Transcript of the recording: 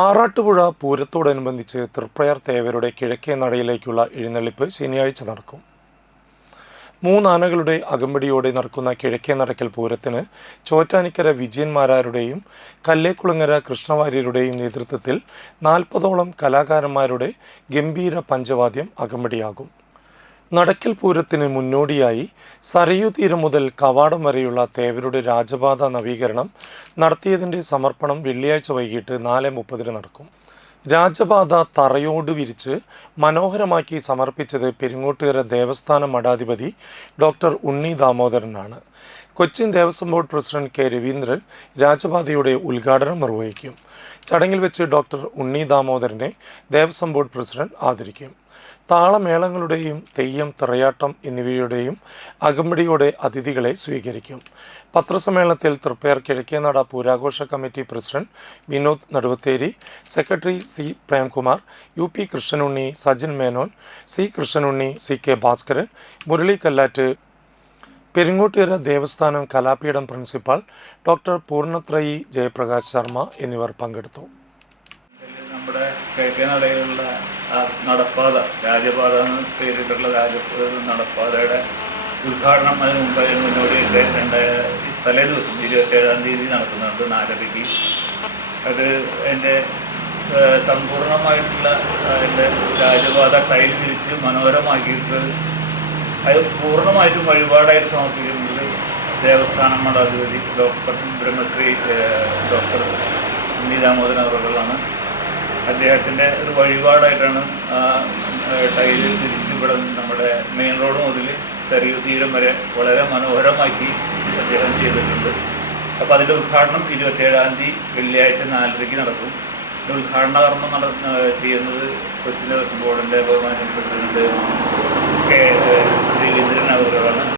ആറാട്ടുപുഴ പൂരത്തോടനുബന്ധിച്ച് തൃപ്രയാർ തേവരുടെ കിഴക്കേ നടയിലേക്കുള്ള എഴുന്നള്ളിപ്പ് ശനിയാഴ്ച നടക്കും. മൂന്നാനകളുടെ അകമ്പടിയോടെ നടക്കുന്ന കിഴക്കേ നടക്കൽ പൂരത്തിന് ചോറ്റാനിക്കര വിജയന്മാരാരുടെയും കല്ലേക്കുളങ്ങര കൃഷ്ണവാര്യരുടെയും നേതൃത്വത്തിൽ 40ഓളം കലാകാരന്മാരുടെ ഗംഭീര പഞ്ചവാദ്യം അകമ്പടിയാകും. നടക്കൽ പൂരത്തിന് മുന്നോടിയായി സരയൂ തീരം മുതൽ കവാടം വരെയുള്ള തേവരുടെ രാജപാത നവീകരണം നടത്തിയതിൻ്റെ സമർപ്പണം വെള്ളിയാഴ്ച വൈകിട്ട് 4:30 നടക്കും. രാജപാത തറയോട് വിരിച്ച് മനോഹരമാക്കി സമർപ്പിച്ചത് പെരിങ്ങോട്ടുകര ദേവസ്ഥാന മഠാധിപതി ഡോക്ടർ ഉണ്ണി ദാമോദരനാണ്. Cochin Devaswom board president K Raveendran രാജപാതയുടെ ഉദ്ഘാടനം നിർവഹിക്കും. ചടങ്ങിൽ വെച്ച് ഡോക്ടർ ഉണ്ണി ദാമോദരനെ ദേവസ്വം ബോർഡ് പ്രസിഡന്റ് ആദരിക്കും. താളമേളങ്ങളുടെയും തെയ്യം, തിറയാട്ടം എന്നിവയുടെയും അകമ്പടിയോടെ അതിഥികളെ സ്വീകരിക്കും. പത്രസമ്മേളനത്തിൽ തൃപ്പയാർ കിഴക്കേനട പൂരാഘോഷ committee president Vinod Naduvatheri, secretary C Premkumar, U P Krishnanunni, Sajin Menon, C Krishnanunni, C K Bhaskaran, Murali Kallatt, Peringottukara Devasthanam Kalapeedom principal doctor Poornathrayi Jayaprakash Sharma എന്നിവർ പങ്കെടുത്തു. നമ്മുടെ കിഴക്കേനടയിലുള്ള നടപ്പാത, രാജപാത എന്ന് പേരിട്ടുള്ള നടപ്പാതയുടെ ഉദ്ഘാടനം അതിന് മുന്നോടിയായിട്ട് തലേ ദിവസം 27-ാം തീയതി നടക്കുന്നുണ്ട് 4:30. അത് എൻ്റെ സമ്പൂർണ്ണമായിട്ടുള്ള എൻ്റെ രാജപാത ടൈൽ തിരിച്ച് മനോഹരമാക്കിയിട്ട് അത് പൂർണ്ണമായിട്ടും വഴിപാടായിട്ട് സമർപ്പിക്കുന്നത് ദേവസ്ഥാനം മഠാധിപതി ഡോക്ടർ ബ്രഹ്മശ്രീ ഡോക്ടർ ഉണ്ണി ദാമോദരൻ അവറുകളാണ്. അദ്ദേഹത്തിൻ്റെ ഒരു വഴിപാടായിട്ടാണ് ടൈല് തിരിച്ച് ഇവിടെ നമ്മുടെ മെയിൻ റോഡ് മുതൽ സരയൂ തീരം വരെ വളരെ മനോഹരമാക്കി അദ്ദേഹം ചെയ്തിട്ടുണ്ട്. അപ്പോൾ അതിൻ്റെ ഉദ്ഘാടനം 27-ാം തീയതി വെള്ളിയാഴ്ച 4:30 നടക്കും. ഉദ്ഘാടന കർമ്മം ചെയ്യുന്നത് കൊച്ചിൻ ദേവസ്വം ബോർഡിൻ്റെ ബഹുമാന്യ പ്രസിഡന്റ്